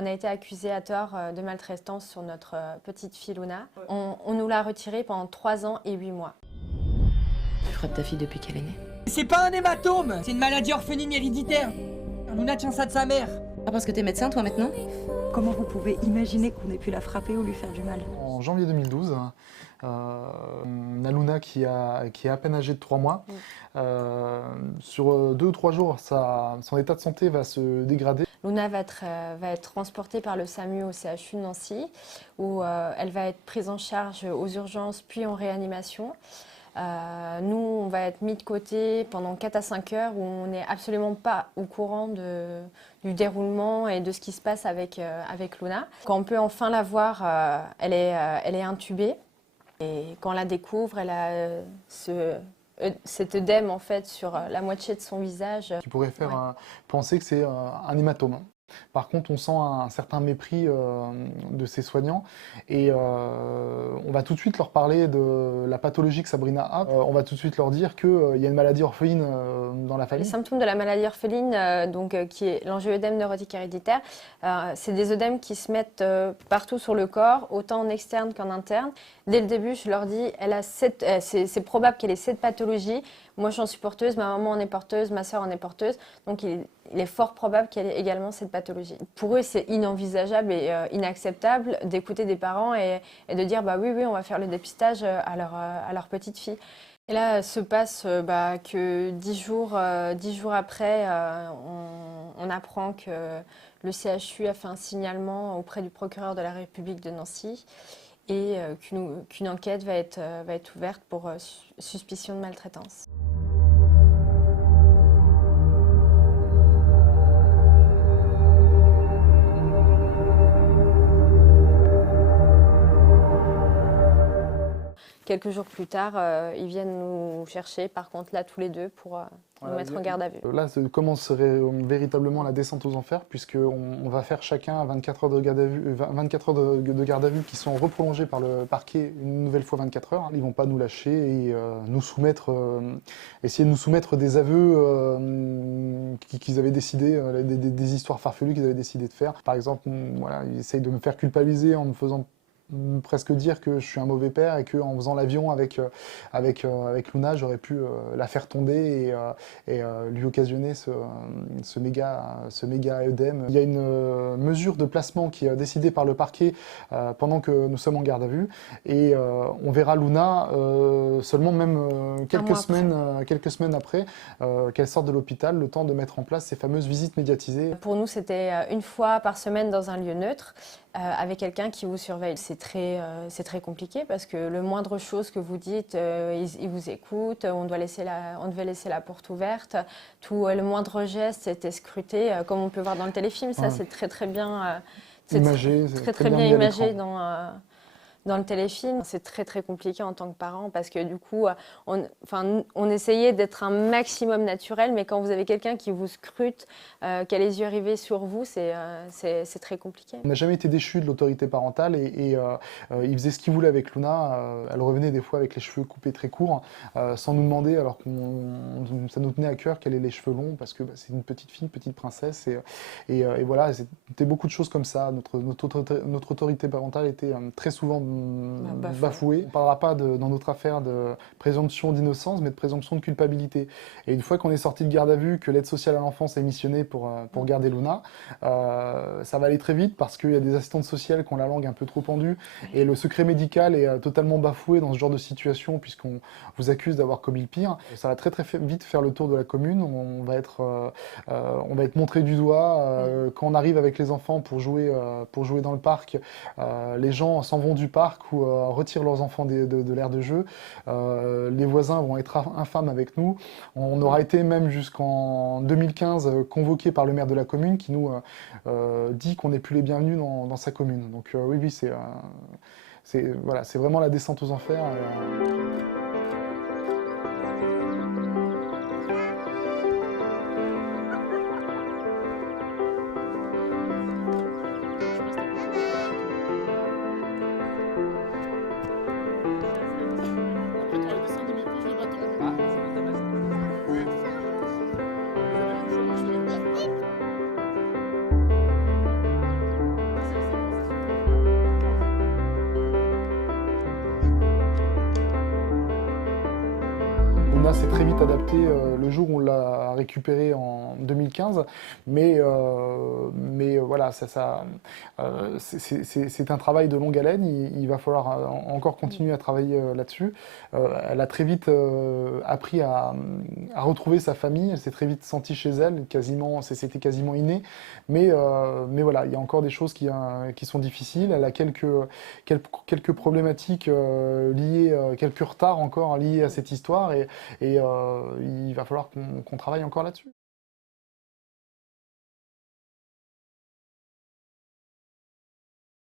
On a été accusés à tort de maltraitance sur notre petite fille Luna. On nous l'a retirée pendant 3 ans et 8 mois. Tu frappes ta fille depuis qu'elle est née. C'est pas un hématome, c'est une maladie orpheline héréditaire. Luna tient ça de sa mère. Ah, parce que t'es médecin, toi, maintenant? Comment vous pouvez imaginer qu'on ait pu la frapper ou lui faire du mal? En janvier 2012, on a Luna qui est à peine âgée de 3 mois. Sur 2 ou 3 jours, son état de santé va se dégrader. Luna va être transportée par le SAMU au CHU de Nancy, où elle va être prise en charge aux urgences puis en réanimation. Nous, on va être mis de côté pendant 4 à 5 heures où on n'est absolument pas au courant du déroulement et de ce qui se passe avec Luna. Quand on peut enfin la voir, elle est intubée. Et quand on la découvre, elle a cet œdème en fait sur la moitié de son visage. Qui pourrait faire penser que c'est un hématome. Par contre, on sent un certain mépris de ces soignants et on va tout de suite leur parler de la pathologie que Sabrina a. On va tout de suite leur dire qu'il y a une maladie orpheline dans la famille. Les symptômes de la maladie orpheline, qui est l'angioëdème neurotique héréditaire, c'est des œdèmes qui se mettent partout sur le corps, autant en externe qu'en interne. Dès le début, je leur dis, c'est probable qu'elle ait cette pathologie. Moi, j'en suis porteuse, ma maman en est porteuse, ma soeur en est porteuse. Donc, il est fort probable qu'elle ait également cette pathologie. Pour eux, c'est inenvisageable et inacceptable d'écouter des parents et de dire bah oui, on va faire le dépistage à leur petite fille. Et là, se passe que 10 jours après, on apprend que le CHU a fait un signalement auprès du procureur de la République de Nancy et qu'une enquête va être ouverte pour suspicion de maltraitance. Quelques jours plus tard, ils viennent nous chercher, par contre là tous les deux, pour nous mettre en garde à vue. Là commence véritablement la descente aux enfers, puisqu'on va faire chacun 24 heures de garde à vue, 24 heures de garde à vue qui sont reprolongées par le parquet une nouvelle fois 24 heures. Ils ne vont pas nous lâcher et essayer de nous soumettre des aveux qu'ils avaient décidé, des histoires farfelues qu'ils avaient décidé de faire. Par exemple, ils essayent de me faire culpabiliser en me faisant presque dire que je suis un mauvais père et qu'en faisant l'avion avec Luna, j'aurais pu la faire tomber et lui occasionner ce méga œdème. Il y a une mesure de placement qui est décidée par le parquet pendant que nous sommes en garde à vue et on verra Luna seulement même quelques semaines après qu'elle sorte de l'hôpital, le temps de mettre en place ces fameuses visites médiatisées. Pour nous, c'était une fois par semaine dans un lieu neutre avec quelqu'un qui vous surveille. C'est très compliqué parce que le moindre chose que vous dites, ils vous écoutent, on devait laisser la porte ouverte, le moindre geste était scruté, comme on peut voir dans le téléfil. Ça, c'est très bien imagé, très bien imagé dans le téléfilm. C'est très compliqué en tant que parent parce que du coup, on essayait d'être un maximum naturel, mais quand vous avez quelqu'un qui vous scrute, qui a les yeux rivés sur vous, c'est très compliqué. On n'a jamais été déchus de l'autorité parentale et il faisait ce qu'il voulait avec Luna. Elle revenait des fois avec les cheveux coupés très courts, sans nous demander, alors que ça nous tenait à cœur qu'elle ait les cheveux longs, parce que c'est une petite fille, une petite princesse. Et voilà, c'était beaucoup de choses comme ça. Notre autorité parentale était très souvent bafouée. On ne parlera pas dans notre affaire de présomption d'innocence, mais de présomption de culpabilité. Et une fois qu'on est sorti de garde à vue, que l'aide sociale à l'enfance est missionnée pour garder Luna, ça va aller très vite parce qu'il y a des assistantes sociales qui ont la langue un peu trop pendue et le secret médical est totalement bafoué dans ce genre de situation puisqu'on vous accuse d'avoir commis le pire. Ça va très vite faire le tour de la commune. On va être montré du doigt. Quand on arrive avec les enfants pour jouer dans le parc, les gens s'en vont du parc ou retirent leurs enfants de l'aire de jeu. Les voisins vont être infâmes avec nous. On aura été même jusqu'en 2015 convoqués par le maire de la commune qui nous dit qu'on n'est plus les bienvenus dans sa commune. Donc oui, c'est vraiment la descente aux enfers. Luna s'est très vite adaptée le jour où on l'a récupérée en 2015, mais voilà, c'est un travail de longue haleine. Il va falloir encore continuer à travailler là-dessus. Elle a très vite appris à retrouver sa famille. Elle s'est très vite sentie chez elle, c'était quasiment inné. Mais voilà, il y a encore des choses qui sont difficiles. Elle a quelques problématiques liées, quelques retards encore liés à cette histoire, et il va falloir qu'on travaille encore là-dessus.